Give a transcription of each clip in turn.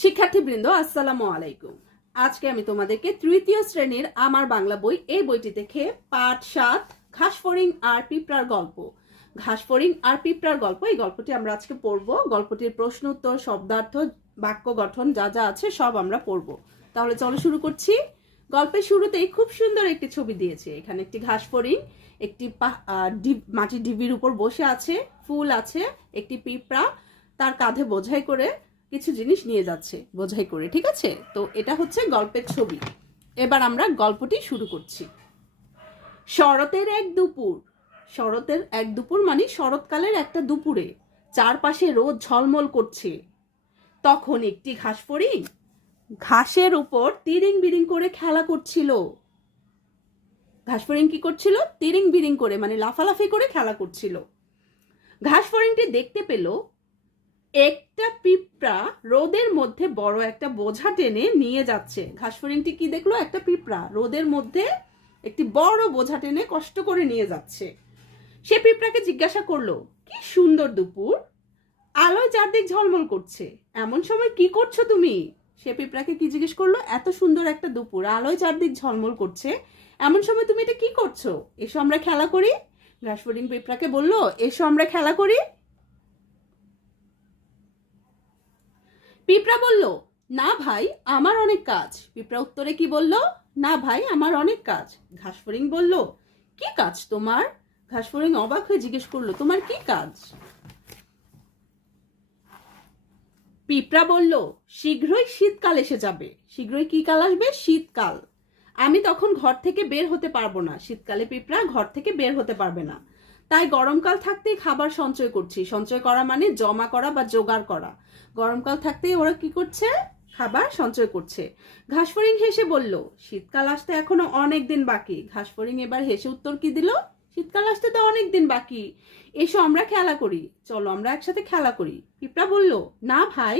শিক্ষার্থীবৃন্দ আসসালামু আলাইকুম। আজকে আমি তোমাদেরকে তৃতীয় শ্রেণীর আমার বাংলা বই এই বইটি থেকে পাঠ 7 ঘাসফড়িং আর পিঁপড়ার গল্প ঘাসফড়িং আর পিঁপড়ার গল্প এই গল্পটি আমরা আজকে পড়ব। গল্পটির প্রশ্ন উত্তর, শব্দার্থ, বাক্য গঠন যা যা আছে সব আমরা পড়ব। তাহলে চলো শুরু করছি। গল্পের শুরুতেই খুব সুন্দর একটি ছবি দিয়েছে। এখানে একটি ঘাসফড়িং একটি মাটির ঢিবির উপর বসে আছে, ফুল আছে, একটি পিঁপড়া তার কাঁধে বোঝাই করে কিছু জিনিস নিয়ে যাচ্ছে বোঝাই করে, ঠিক আছে? তো এটা হচ্ছে গল্পের ছবি। এবার আমরা গল্পটি শুরু করছি। শরতের এক দুপুর মানে শরৎকালের একটা দুপুরে চারপাশে রোদ ঝলমল করছে। তখন একটি ঘাসফড়িং ঘাসের উপর তিরিং বিরিং করে খেলা করছিল। ঘাসফড়িং কি করছিল? তিরিং বিরিং করে মানে লাফালাফি করে খেলা করছিল। ঘাসফড়িংটি দেখতে পেল একটা পিঁপড়া রোদের মধ্যে বড় একটা বোঝা টেনে নিয়ে যাচ্ছে। ঘাসফড়িংটি কি দেখলো? একটা পিঁপড়া রোদের মধ্যে একটি বড় বোঝা টেনে কষ্ট করে নিয়ে যাচ্ছে। সে পিঁপড়াকে জিজ্ঞাসা করলো, কি সুন্দর দুপুর, আলোয় চারদিক ঝলমল করছে, এমন সময় কি করছো তুমি? সে পিঁপড়াকে কি জিজ্ঞেস করলো? এত সুন্দর একটা দুপুর, আলোয় চারদিক ঝলমল করছে, এমন সময় তুমি এটা কি করছো? এসো আমরা খেলা করি। ঘাসফড়িং পিঁপড়াকে বললো, এসো আমরা খেলা করি। পিঁপড়া বলল, না ভাই, আমার অনেক কাজ। পিঁপড়া উত্তরে কি বলল? না ভাই, আমার অনেক কাজ। ঘাসফড়িং বলল, কি কাজ তোমার? ঘাসফড়িং অবাক হয়ে জিজ্ঞেস করলো, তোমার কি কাজ? পিঁপড়া বলল, শীঘ্রই শীতকাল এসে যাবে। শীঘ্রই কি কাল আসবে? শীতকাল। আমি তখন ঘর থেকে বের হতে পারবো না। শীতকালে পিঁপড়া ঘর থেকে বের হতে পারবে না। তাই গরমকাল থাকতেই খাবার সঞ্চয় করছি। সঞ্চয় করা মানে জমা করা বা জোগাড় করা। গরমকাল থাকতেই ওরা কি করছে? খাবার সঞ্চয় করছে। ঘাসফড়িং হেসে বলল, শীতকাল আসতে এখনো অনেক দিন বাকি। ঘাসফড়িং এবার হেসে উত্তর কি দিল? শীতকাল আসতে তো অনেক দিন বাকি, এসো আমরা খেলা করি, চলো আমরা একসাথে খেলা করি। পিঁপড়া বলল, না ভাই,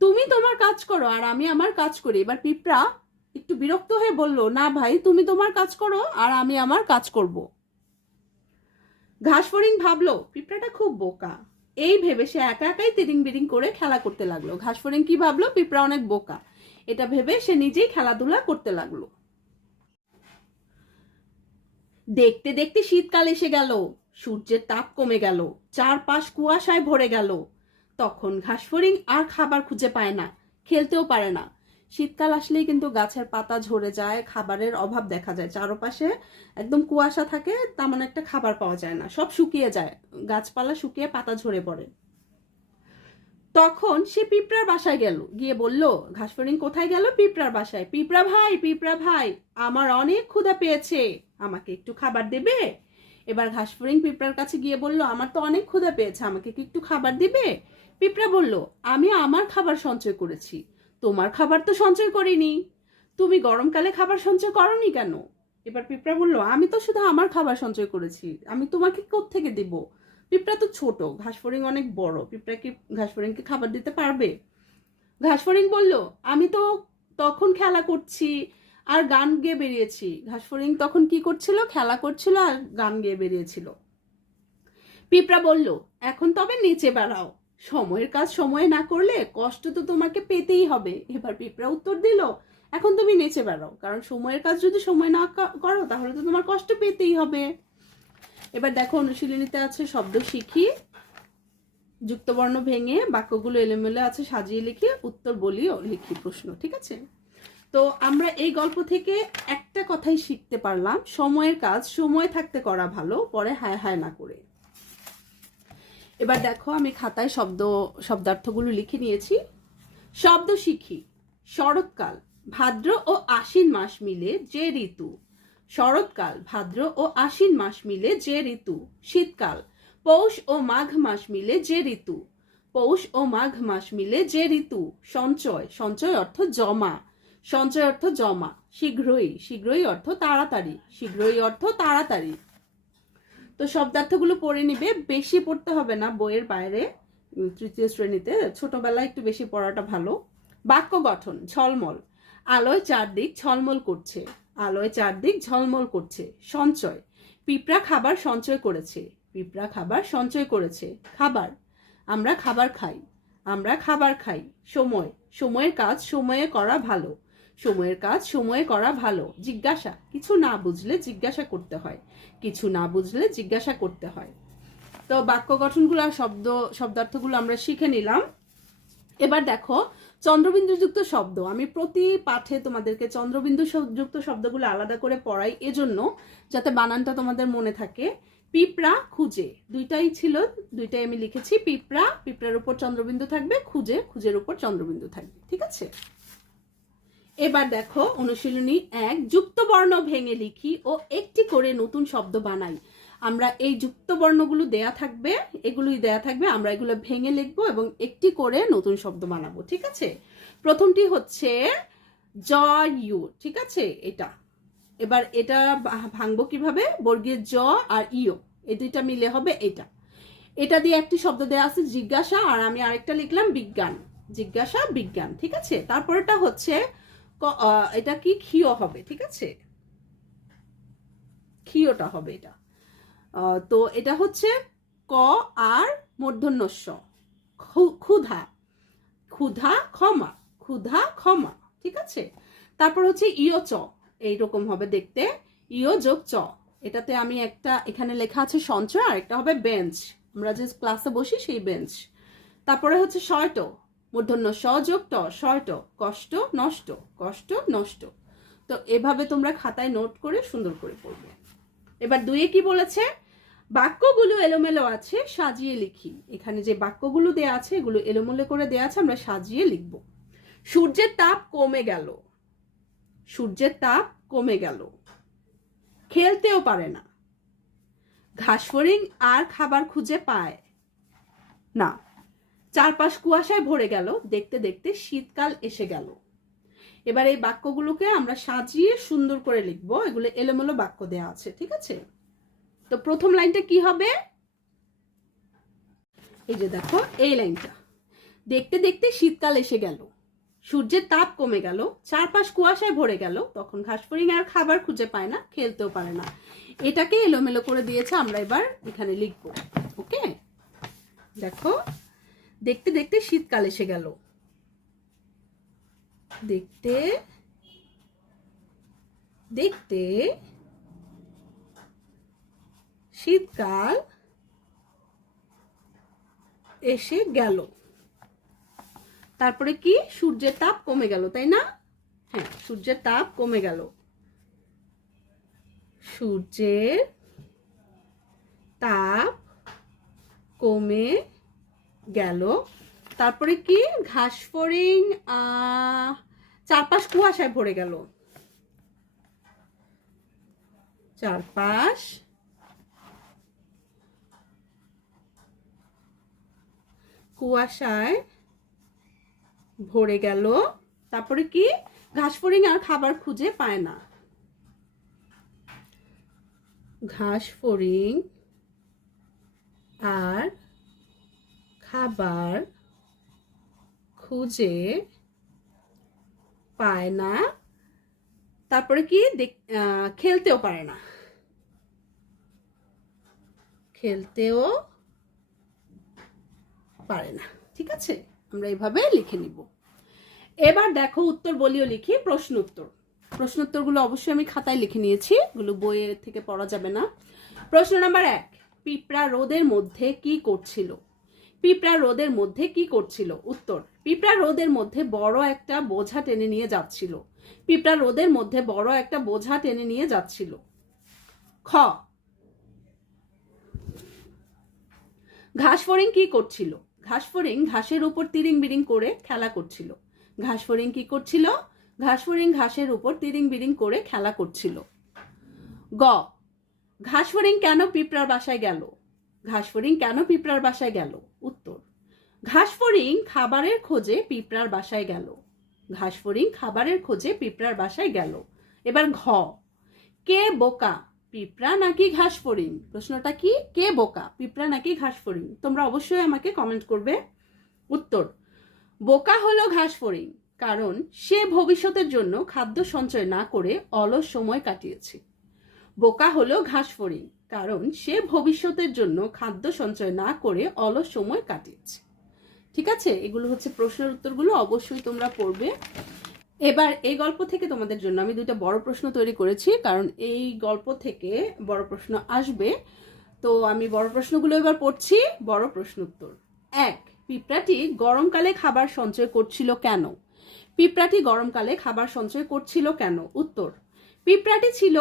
তুমি তোমার কাজ করো আর আমি আমার কাজ করি। এবার পিঁপড়া একটু বিরক্ত হয়ে বলল, না ভাই, তুমি তোমার কাজ করো আর আমি আমার কাজ করব। ঘাসফড়িং ভাবলো পিঁপড়াটা খুব বোকা। এই ভেবে সে একা একাই তিরিং বিরিং করে খেলা করতে লাগলো। ঘাসফড়িং কি ভাবলো? পিঁপড়া অনেক বোকা। এটা ভেবে সে নিজেই খেলাধুলা করতে লাগলো। দেখতে দেখতে শীতকাল এসে গেল। সূর্যের তাপ কমে গেল, চারপাশ কুয়াশায় ভরে গেল। তখন ঘাসফড়িং আর খাবার খুঁজে পায় না, খেলতেও পারে না। শীতকাল আসলেই কিন্তু গাছের পাতা ঝরে যায়, খাবারের অভাব দেখা যায়। চারপাশে একদম কুয়াশা থাকে, তেমন একটা খাবার পাওয়া যায় না, সব শুকিয়ে যায়, গাছপালা শুকিয়ে পাতা ঝরে পড়ে। তখন সে পিঁপড়ার বাসায় গেল, গিয়ে বলল, ঘাসফড়িং কোথায় গেল? পিঁপড়ার বাসায়। পিঁপড়া ভাই, আমার অনেক ক্ষুধা পেয়েছে, আমাকে একটু খাবার দেবে? এবার ঘাসফড়িং পিঁপড়ার কাছে গিয়ে বলল, আমার তো অনেক ক্ষুধা পেয়েছে, আমাকে কি একটু খাবার দিবে? পিঁপড়া বলল, আমি আমার খাবার সঞ্চয় করেছি, তোমার খাবার তো সঞ্চয় করিনি। তুমি গরমকালে খাবার সঞ্চয় করনি কেন? এবার পিঁপড়া বলল, আমি তো শুধু আমার খাবার সঞ্চয় করেছি, আমি তোমাকে কোত্থেকে দিব? পিঁপড়া তো ছোট, ঘাসফড়িং অনেক বড়, পিঁপড়া কি ঘাসফড়িংকে খাবার দিতে পারবে? ঘাসফড়িং বলল, আমি তো তখন খেলা করছি আর গান গেয়ে বেরিয়েছি। ঘাসফড়িং তখন কি করছিল? খেলা করছিল আর গান গেয়ে বেরিয়েছিল। পিঁপড়া বলল, এখন তবে নেচে বেড়াও, সময়ের কাজ সময়ে না করলে কষ্ট তো তোমাকে পেতেই হবে। এবার পিঁপড়া উত্তর দিল, এখন তুমি নেচে বেড়াও, কারণ সময়ের কাজ যদি সময় না করো তাহলে তো তোমার কষ্ট পেতেই হবে। এবার দেখো অনুশীলনীতে আছে শব্দ শিখি, যুক্তবর্ণ ভেঙে বাক্যগুলো এলোমেলো আছে সাজিয়ে লিখি, উত্তর বলি ও লিখি প্রশ্ন, ঠিক আছে? তো আমরা এই গল্প থেকে একটা কথাই শিখতে পারলাম, সময়ের কাজ সময় থাকতে করা ভালো, পরে হায় হায় না করে। এবার দেখো আমি খাতায় শব্দার্থগুলো লিখে নিয়েছি। শব্দ শিখি, শরৎকাল, ভাদ্র ও আশ্বিন মাস মিলে যে ঋতু। শরৎকাল, ভাদ্র ও আশ্বিন মাস মিলে যে ঋতু। শীতকাল, পৌষ ও মাঘ মাস মিলে যে ঋতু। পৌষ ও মাঘ মাস মিলে যে ঋতু। সঞ্চয়, সঞ্চয় অর্থ জমা, সঞ্চয় অর্থ জমা। শীঘ্রই, শীঘ্রই অর্থ তাড়াতাড়ি, শীঘ্রই অর্থ তাড়াতাড়ি। তো শব্দার্থগুলো পড়ে নিবে, বেশি পড়তে হবে না বইয়ের বাইরে, তৃতীয় শ্রেণীতে ছোটবেলায় একটু বেশি পড়াটা ভালো। বাক্য গঠন, ঝলমল, আলোয় চারদিক ঝলমল করছে, আলোয় চারদিক ঝলমল করছে। সঞ্চয়, পিঁপড়া খাবার সঞ্চয় করেছে, পিঁপড়া খাবার সঞ্চয় করেছে। খাবার, আমরা খাবার খাই, আমরা খাবার খাই। সময়, সময়ের কাজ সময়ে করা ভালো। সময়ের কাজ সময়ে করা ভালো। জিজ্ঞাসা, কিছু না বুঝলে জিজ্ঞাসা করতে হয়। কিছু না বুঝলে জিজ্ঞাসা করতে হয়। তো বাক্য গঠনগুলো আর শব্দার্থগুলো আমরা শিখে নিলাম। এবার দেখো চন্দ্রবিন্দুযুক্ত শব্দ। আমি প্রতি পাঠে তোমাদেরকে চন্দ্রবিন্দু যুক্ত শব্দগুলো আলাদা করে পড়াই, এজন্য যাতে বানানটা তোমাদের মনে থাকে। পিঁপড়া, খুঁজে, দুইটাই ছিল, দুইটাই আমি লিখেছি। পিঁপড়া, পিঁপড়ার উপর চন্দ্রবিন্দু থাকবে, খুঁজে, খুঁজের উপর চন্দ্রবিন্দু থাকবে। ঠিক আছে। এবার দেখো অনুশীলনী 1, যুক্ত বর্ণ ভেঙে লিখি ও একটি করে নতুন শব্দ বানাই। আমরা এই যুক্ত বর্ণগুলো দেয়া থাকবে, এগুলোই দেয়া থাকবে, আমরা এগুলো ভেঙে লিখবো এবং একটি করে নতুন শব্দ বানাবো। ঠিক আছে। প্রথমটি হচ্ছে জয়ু। ঠিক আছে, এটা। এবার এটা ভাঙবো কিভাবে? বর্গের জ আর ইও, এই দুইটা মিলে হবে এটা। এটা দিয়ে একটি শব্দ দেয়া আছে জিজ্ঞাসা, আর আমি আরেকটা লিখলাম বিজ্ঞান। জিজ্ঞাসা, বিজ্ঞান। ঠিক আছে। তারপরেটা হচ্ছে এটা কি? ক্ষীয় হবে। ঠিক আছে, ক্ষীয়টা হবে এটা। তো এটা হচ্ছে ক আর মূর্ধন্য ষ। ক্ষুধা, ক্ষুধা, ক্ষমা, ক্ষুধা, ক্ষমা। ঠিক আছে। তারপর হচ্ছে ইয় চ, এইরকম হবে দেখতে, ইয় যোগ চ। এটাতে আমি একটা, এখানে লেখা আছে সঞ্চয়, আর একটা হবে বেঞ্চ, আমরা যে ক্লাসে বসি সেই বেঞ্চ। তারপরে হচ্ছে শয়ট, মূর্ধন্য স যোগ ট, শয়ট, কষ্ট, নষ্ট, কষ্ট, নষ্ট। তো এভাবে তোমরা খাতায় নোট করে সুন্দর করে পড়বে। এবার 2 কি বলেছে? বাক্যগুলো এলোমেলো আছে, সাজিয়ে লিখি। এখানে যে বাক্যগুলো দেয়া আছে এগুলো এলোমেলো করে দেয়া আছে, আমরা সাজিয়ে লিখব। সূর্যের তাপ কমে গেল। সূর্যের তাপ কমে গেল। খেলতেও পারে না। ঘাসফড়িং আর খাবার খুঁজে পায় না। চারপাশ কুয়াশায় ভরে গেল, দেখতে দেখতে শীতকাল এসে গেল। এবার এই বাক্যগুলোকে আমরা সাজিয়ে সুন্দর করে লিখবো। এগুলো এলোমেলো বাক্য দেয়া আছে। ঠিক আছে। তো প্রথম লাইনটা কি হবে? এই যে দেখো এই লাইনটা, দেখতে দেখতে শীতকাল এসে গেল, সূর্যের তাপ কমে গেল, চারপাশ কুয়াশায় ভরে গেল, তখন ঘাসফড়িং আর খাবার খুঁজে পায় না, খেলতেও পারে না। এটাকে এলোমেলো করে দিয়েছে, আমরা এবার এখানে লিখবো। ওকে, দেখো দেখতে দেখতে শীতকাল এসে গেল, দেখতে দেখতে শীতকাল এসে গেল। তারপরে কি? সূর্যের তাপ কমে গেল, তাই না? হ্যাঁ, সূর্যের তাপ কমে গেল। সূর্যের তাপ কমে গেল। তারপরে কি? ঘাসফড়িং চারপাশ কুয়াশায় ভরে গেল। চারপাশ কুয়াশায় ভরে গেল। তারপরে কি? ঘাসফড়িং আর খাবার খুঁজে পায় না। ঘাসফড়িং আর খাবার খুঁজে পায় না। তারপরে কি? খেলতেও পারে না। খেলতেও পারে না। ঠিক আছে, আমরা এইভাবে লিখে নিব। এবার দেখো উত্তর বলিও লিখি, প্রশ্ন উত্তর। প্রশ্ন উত্তরগুলো অবশ্যই আমি খাতায় লিখে নিয়েছি, এগুলো বইয়ের থেকে পড়া যাবে না। প্রশ্ন নাম্বার 1, পিঁপড়া রোদের মধ্যে কি করছিল? পিঁপড়া রোদের মধ্যে কি করছিল? উত্তর, পিঁপড়া রোদের মধ্যে বড় একটা বোঝা টেনে নিয়ে যাচ্ছিল। পিঁপড়া রোদের মধ্যে বড় একটা বোঝা টেনে নিয়ে যাচ্ছিল। খ, ঘাসফড়িং কি করছিল? ঘাসফড়িং ঘাসের উপর তিরিং বিরিং করে খেলা করছিল। ঘাসফড়িং কি করছিল? ঘাসফড়িং ঘাসের উপর তিরিং বিরিং করে খেলা করছিল। গ, ঘাসফড়িং কেন পিঁপড়ার বাসায় গেল? ঘাসফড়িং কেন পিঁপড়ার বাসায় গেল? উত্তর, ঘাসফড়িং খাবারের খোঁজে পিঁপড়ার বাসায় গেল। ঘাসফড়িং খাবারের খোঁজে পিঁপড়ার বাসায় গেল। এবার ঘ, কে বোকা, পিঁপড়া নাকি ঘাসফড়িং? প্রশ্নটা কি? কে বোকা, পিঁপড়া নাকি ঘাসফড়িং? তোমরা অবশ্যই আমাকে কমেন্ট করবে। উত্তর, বোকা হলো ঘাসফড়িং, কারণ সে ভবিষ্যতের জন্য খাদ্য সঞ্চয় না করে অলস সময় কাটিয়েছে। বোকা হলো ঘাসফড়িং, কারণ সে ভবিষ্যতের জন্য খাদ্য সঞ্চয় না করে অলস সময় কাটিয়েছে। ঠিক আছে, এগুলো হচ্ছে প্রশ্নের উত্তরগুলো, অবশ্যই তোমরা পড়বে। এবার এই গল্প থেকে তোমাদের জন্য আমি দুইটা বড় প্রশ্ন তৈরি করেছি, কারণ এই গল্প থেকে বড় প্রশ্ন আসবে। তো আমি বড় প্রশ্নগুলো এবার পড়ছি। বড় প্রশ্ন উত্তর 1, পিঁপড়াটি গরমকালে খাবার সঞ্চয় করছিল কেন? পিঁপড়াটি গরমকালে খাবার সঞ্চয় করছিল কেন? উত্তর, পিঁপড়াটি ছিল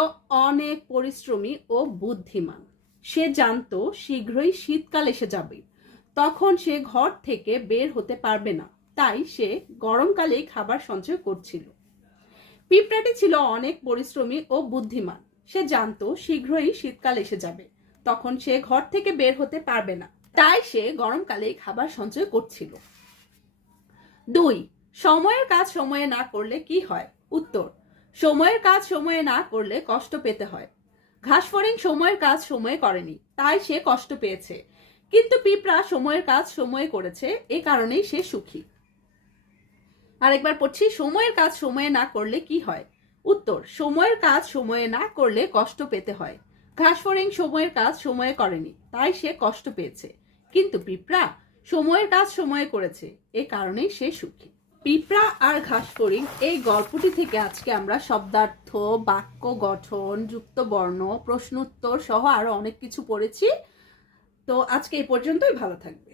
অনেক পরিশ্রমী ও বুদ্ধিমান। সে জানতো শীঘ্রই শীতকাল এসে যাবে, তখন সে ঘর থেকে বের হতে পারবে না, তাই সে গরমকালেই খাবার সঞ্চয় করছিল। পিঁপড়াটি ছিল অনেক পরিশ্রমী ও বুদ্ধিমান। সে জানতো শীঘ্রই শীতকাল এসে যাবে, তখন সে ঘর থেকে বের হতে পারবে না, তাই সে গরমকালেই খাবার সঞ্চয় করছিল। 2, সময়ের কাজ সময়ে না করলে কি হয়? উত্তর, সময়ের কাজ সময়ে না করলে কষ্ট পেতে হয়। ঘাসফড়িং সময়ের কাজ সময়ে করেনি, তাই সে কষ্ট পেয়েছে, কিন্তু পিঁপড়া সময়ের কাজ সময়ে করেছে, এ কারণেই সে সুখী। আরেকবার পড়ছি, সময়ের কাজ সময়ে না করলে কি হয়? উত্তর, সময়ের কাজ সময়ে না করলে কষ্ট পেতে হয়। ঘাসফড়িং সময়ের কাজ সময়ে করেনি, তাই সে কষ্ট পেয়েছে, কিন্তু পিঁপড়া সময়ের কাজ সময়ে করেছে, এ কারণেই সে সুখী। পিঁপড়া আর ঘাসফড়িং এই গল্পটি থেকে আজকে আমরা শব্দার্থ, বাক্য গঠন, যুক্ত বর্ণ, প্রশ্নোত্তর সহ আরো অনেক কিছু পড়েছি। তো আজকে এই পর্যন্তই, ভালো থাকবে।